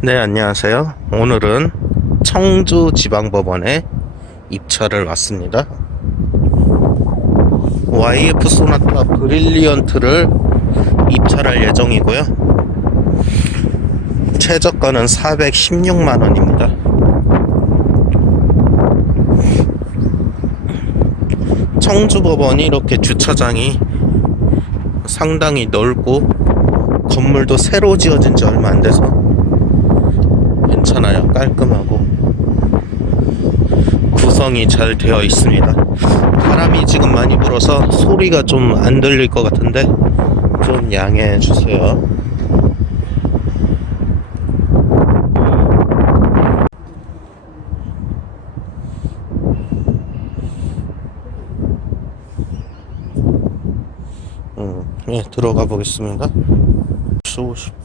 네, 안녕하세요. 오늘은 청주지방법원에 입찰을 왔습니다. YF 소나타 브릴리언트를 입찰할 예정이고요. 최저가는 416만 원입니다. 청주법원이 이렇게 주차장이 상당히 넓고 건물도 새로 지어진 지 얼마 안 돼서 괜찮아요. 깔끔하고 구성이 잘 되어 있습니다. 바람이 지금 많이 불어서 소리가 좀 안 들릴 것 같은데 좀 양해해 주세요. 음, 예, 들어가 보겠습니다. 50.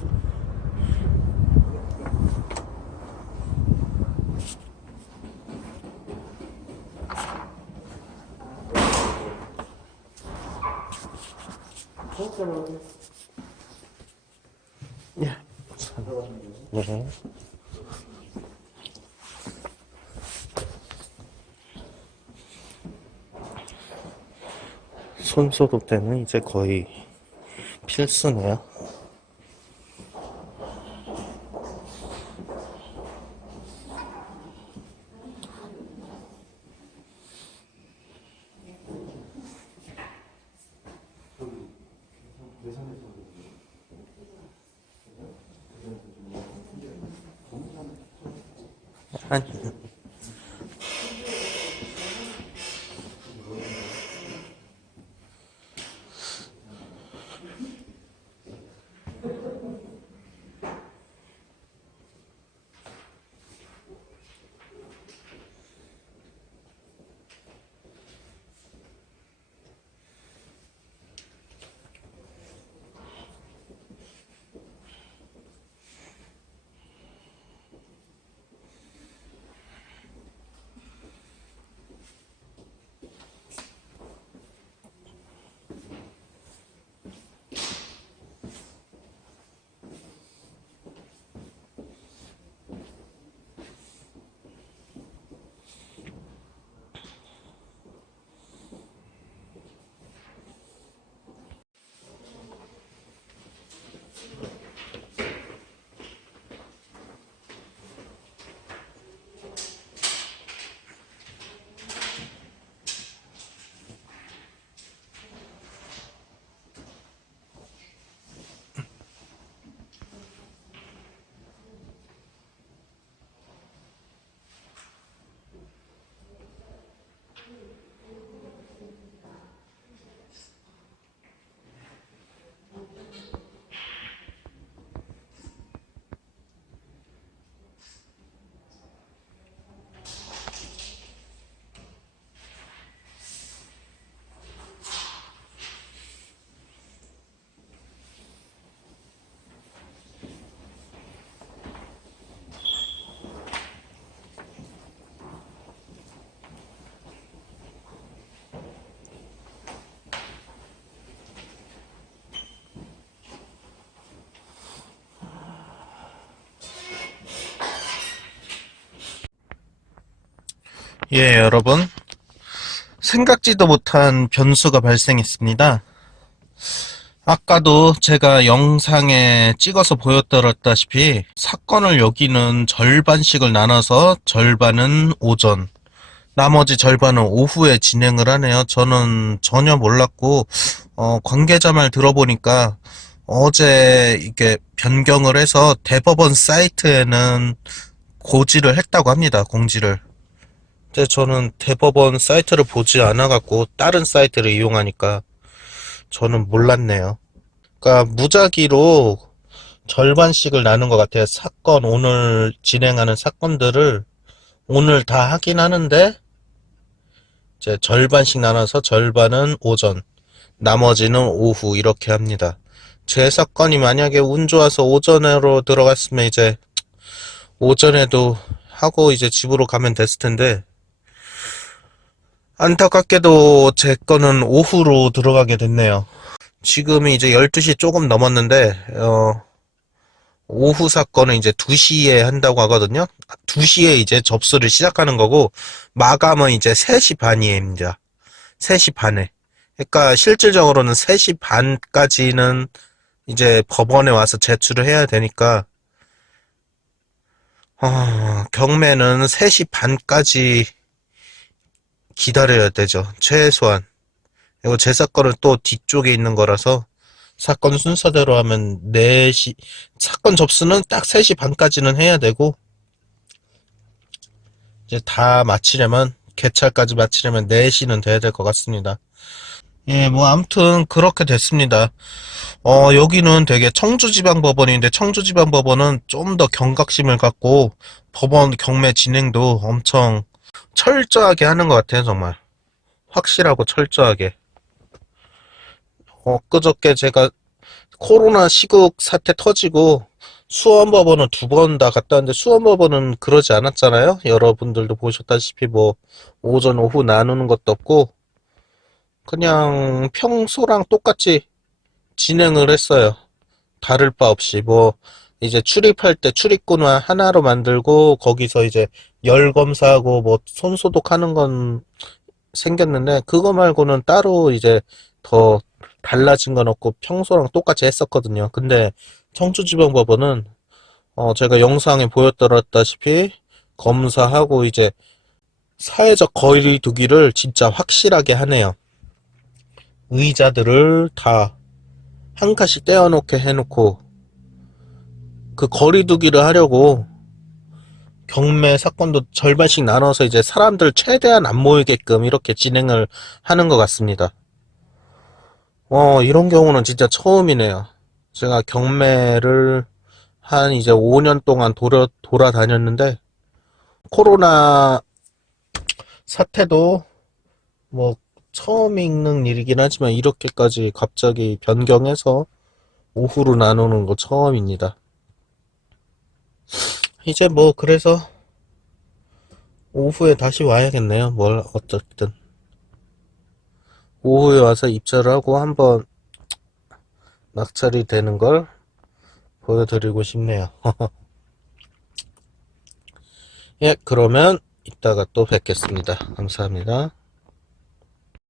예. 네. 손 소독 때는 이제 거의 필수네요. 아니. 예, 여러분. 생각지도 못한 변수가 발생했습니다. 아까도 제가 영상에 찍어서 보여드렸다시피 사건을 여기는 절반씩을 나눠서 절반은 오전, 나머지 절반은 오후에 진행을 하네요. 저는 전혀 몰랐고, 어, 관계자 말 들어보니까 어제 이게 변경을 해서 대법원 사이트에는 고지를 했다고 합니다. 공지를. 근데 저는 대법원 사이트를 보지 않아갖고 다른 사이트를 이용하니까 저는 몰랐네요. 그러니까 무작위로 절반씩을 나눈 것 같아요. 사건, 오늘 진행하는 사건들을 오늘 다 하긴 하는데 이제 절반씩 나눠서 절반은 오전, 나머지는 오후 이렇게 합니다. 제 사건이 만약에 운 좋아서 오전으로 들어갔으면 이제 오전에도 하고 이제 집으로 가면 됐을 텐데 안타깝게도 제 거는 오후로 들어가게 됐네요. 지금이 이제 12시 조금 넘었는데, 어, 오후 사건은 이제 2시에 한다고 하거든요. 2시에 이제 접수를 시작하는 거고, 마감은 이제 3시 반이입니다. 3시 반에. 그러니까 실질적으로는 3시 반까지는 이제 법원에 와서 제출을 해야 되니까, 어, 경매는 3시 반까지 기다려야 되죠. 최소한. 이거 제 사건은 또 뒤쪽에 있는 거라서, 사건 순서대로 하면 4시, 사건 접수는 딱 3시 반까지는 해야 되고, 이제 다 마치려면, 개찰까지 마치려면 4시는 돼야 될 것 같습니다. 예, 뭐, 아무튼, 그렇게 됐습니다. 어, 여기는 되게 청주지방법원인데, 청주지방법원은 좀 더 경각심을 갖고, 법원 경매 진행도 엄청 철저하게 하는 것 같아요, 정말. 확실하고 철저하게. 엊그저께 제가 코로나 시국 사태 터지고 수원법원은 두 번 다 갔다 왔는데 수원법원은 그러지 않았잖아요. 여러분들도 보셨다시피 뭐 오전 오후 나누는 것도 없고 그냥 평소랑 똑같이 진행을 했어요. 다를 바 없이 뭐 이제 출입할 때 출입구는 하나로 만들고 거기서 이제 열 검사하고 뭐 손 소독하는 건 생겼는데 그거 말고는 따로 이제 더 달라진 건 없고 평소랑 똑같이 했었거든요. 근데 청주지방법원은 어 제가 영상에 보여드렸다시피 검사하고 이제 사회적 거리 두기를 진짜 확실하게 하네요. 의자들을 다 한 칸씩 떼어놓게 해놓고 그 거리 두기를 하려고 경매 사건도 절반씩 나눠서 이제 사람들 최대한 안 모이게끔 이렇게 진행을 하는 것 같습니다. 어, 이런 경우는 진짜 처음이네요. 제가 경매를 한 이제 5년 동안 돌아, 돌아다녔는데, 코로나 사태도 뭐 처음 있는 일이긴 하지만 이렇게까지 갑자기 변경해서 오후로 나누는 거 처음입니다. 이제 뭐 그래서 오후에 다시 와야겠네요. 뭘 어쨌든. 오후에 와서 입찰을 하고 한번 낙찰이 되는 걸 보여드리고 싶네요. 예, 그러면 이따가 또 뵙겠습니다. 감사합니다.